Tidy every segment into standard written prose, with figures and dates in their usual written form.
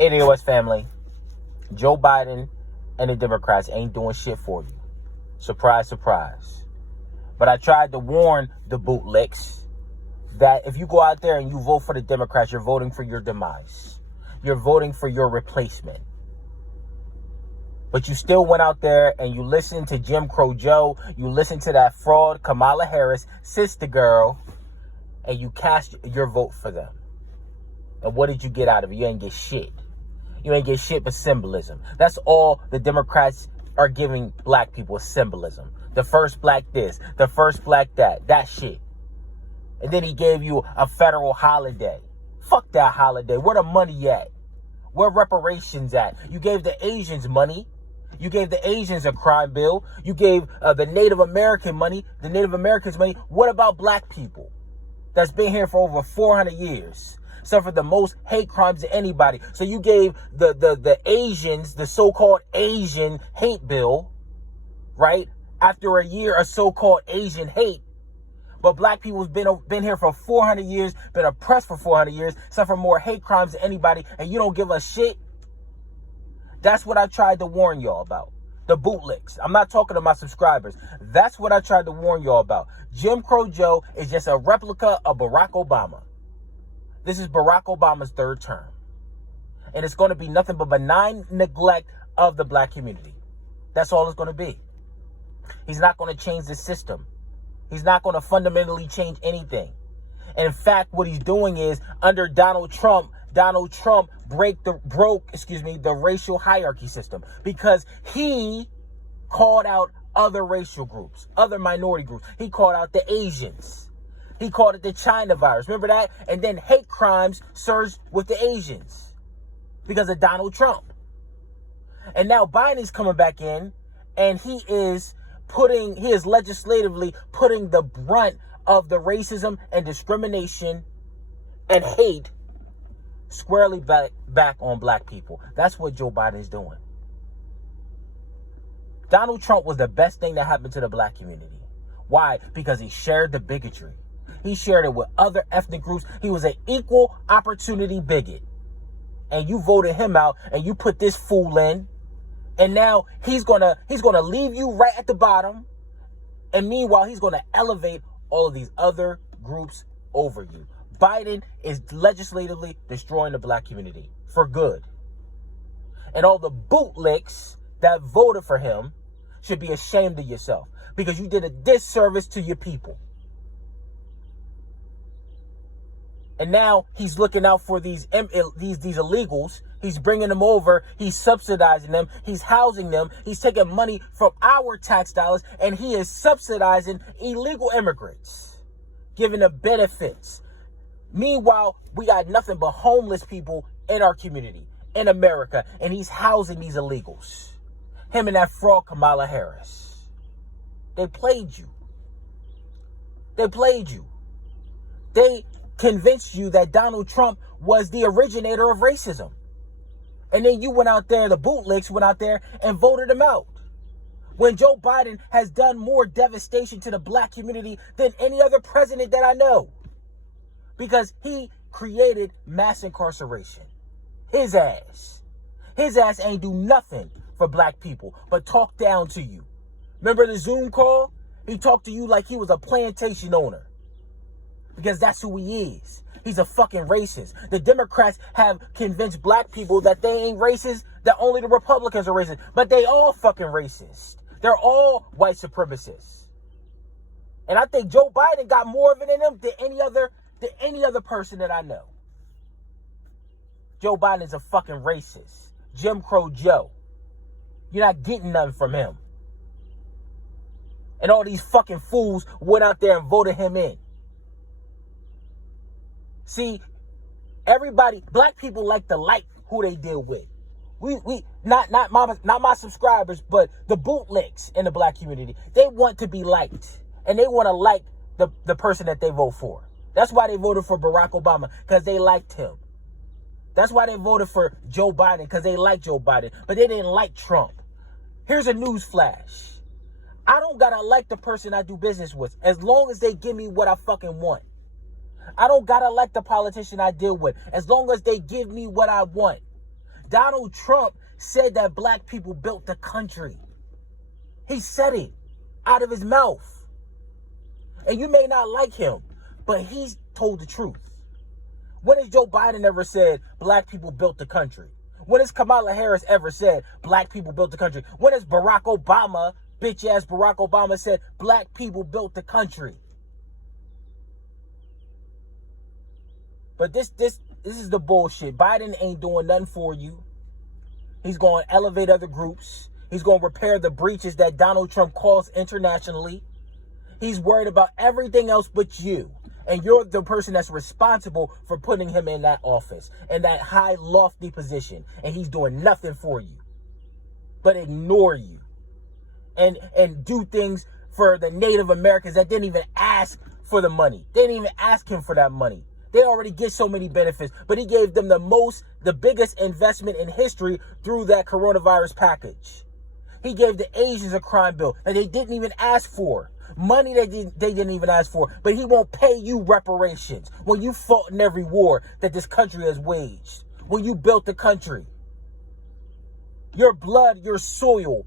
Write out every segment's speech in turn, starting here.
ADOS family, Joe Biden and the Democrats ain't doing shit for you. Surprise, surprise. But I tried to warn the bootlicks that if you go out there and you vote for the Democrats, you're voting for your demise. You're voting for your replacement. But you still went out there and you listened to Jim Crow Joe. You listened to that fraud Kamala Harris, sister girl, and you cast your vote for them. And what did you get out of it? You ain't get shit. You ain't get shit but symbolism. That's all the Democrats are giving black people, symbolism. The first black this, the first black that. That shit. And then he gave you a federal holiday. Fuck that holiday. Where the money at? Where reparations at? You gave the Asians money. You gave the Asians a crime bill. You gave the Native American money, the Native Americans money. What about black people that's been here for over 400 years? Suffered the most hate crimes to anybody. So you gave the Asians, the so-called Asian hate bill, right? After a year of so-called Asian hate. But black people have been here for 400 years, been oppressed for 400 years, suffer more hate crimes than anybody, and you don't give a shit? That's what I tried to warn y'all about. The bootlicks. I'm not talking to my subscribers. That's what I tried to warn y'all about. Jim Crow Joe is just a replica of Barack Obama. This is Barack Obama's third term. And it's going to be nothing but benign neglect of the black community. That's all it's going to be. He's not going to change the system. He's not going to fundamentally change anything. And in fact, what he's doing is under Donald Trump broke the racial hierarchy system because he called out other racial groups, other minority groups. He called out the Asians. He called it the China virus. Remember that? And then hate crimes surged with the Asians because of Donald Trump. And now Biden's coming back in and he is legislatively putting the brunt of the racism and discrimination and hate squarely back on black people. That's what Joe Biden is doing. Donald Trump was the best thing that happened to the black community. Why? Because he shared the bigotry. He shared it with other ethnic groups. He was an equal opportunity bigot. And you voted him out and you put this fool in. And now he's gonna leave you right at the bottom. And meanwhile, he's gonna elevate all of these other groups over you. Biden is legislatively destroying the black community for good. And all the bootlicks that voted for him should be ashamed of yourself because you did a disservice to your people. And now he's looking out for these illegals. He's bringing them over. He's subsidizing them. He's housing them. He's taking money from our tax dollars. And he is subsidizing illegal immigrants, giving them benefits. Meanwhile, we got nothing but homeless people in our community, in America. And he's housing these illegals. Him and that fraud Kamala Harris. They played you. They played you. They convinced you that Donald Trump was the originator of racism. And then you went out there, the bootlicks went out there and voted him out. When Joe Biden has done more devastation to the black community than any other president that I know. Because he created mass incarceration. His ass ain't do nothing for black people, but talk down to you. Remember the Zoom call? He talked to you like he was a plantation owner. Because that's who he is. He's a fucking racist. The Democrats have convinced black people that they ain't racist, that only the Republicans are racist. But they all fucking racist. They're all white supremacists. And I think Joe Biden got more of it in him than any other person that I know. Joe Biden's a fucking racist. Jim Crow Joe. You're not getting nothing from him. And all these fucking fools went out there and voted him in. See, everybody, black people like to like who they deal with. We not my subscribers, but the bootlicks in the black community. They want to be liked, and they want to like the person that they vote for. That's why they voted for Barack Obama, because they liked him. That's why they voted for Joe Biden, because they liked Joe Biden, but they didn't like Trump. Here's a news flash. I don't gotta like the person I do business with, as long as they give me what I fucking want. I don't gotta like the politician I deal with, as long as they give me what I want. Donald Trump said that black people built the country. He said it out of his mouth. And you may not like him, but he's told the truth. When has Joe Biden ever said black people built the country? When has Kamala Harris ever said black people built the country? When has Barack Obama, bitch ass Barack Obama, said black people built the country? But this is the bullshit. Biden ain't doing nothing for you. He's going to elevate other groups. He's going to repair the breaches that Donald Trump caused internationally. He's worried about everything else but you. And you're the person that's responsible for putting him in that office, in that high, lofty position. And he's doing nothing for you but ignore you and do things for the Native Americans that didn't even ask for the money. They didn't even ask him for that money. They already get so many benefits, but he gave them the biggest investment in history through that coronavirus package. He gave the Asians a crime bill that they didn't even ask for. Money they didn't even ask for, but he won't pay you reparations when you fought in every war that this country has waged, when you built the country. Your blood, your soil,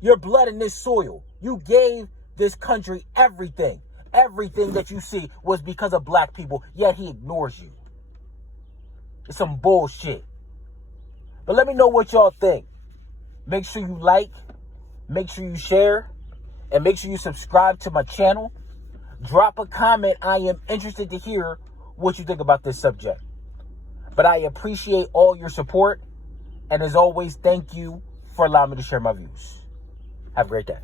your blood in this soil, you gave this country everything. Everything that you see was because of black people, yet he ignores you. It's some bullshit. But let me know what y'all think. Make sure you like, make sure you share, and make sure you subscribe to my channel. Drop a comment. I am interested to hear what you think about this subject. But I appreciate all your support. And as always, thank you for allowing me to share my views. Have a great day.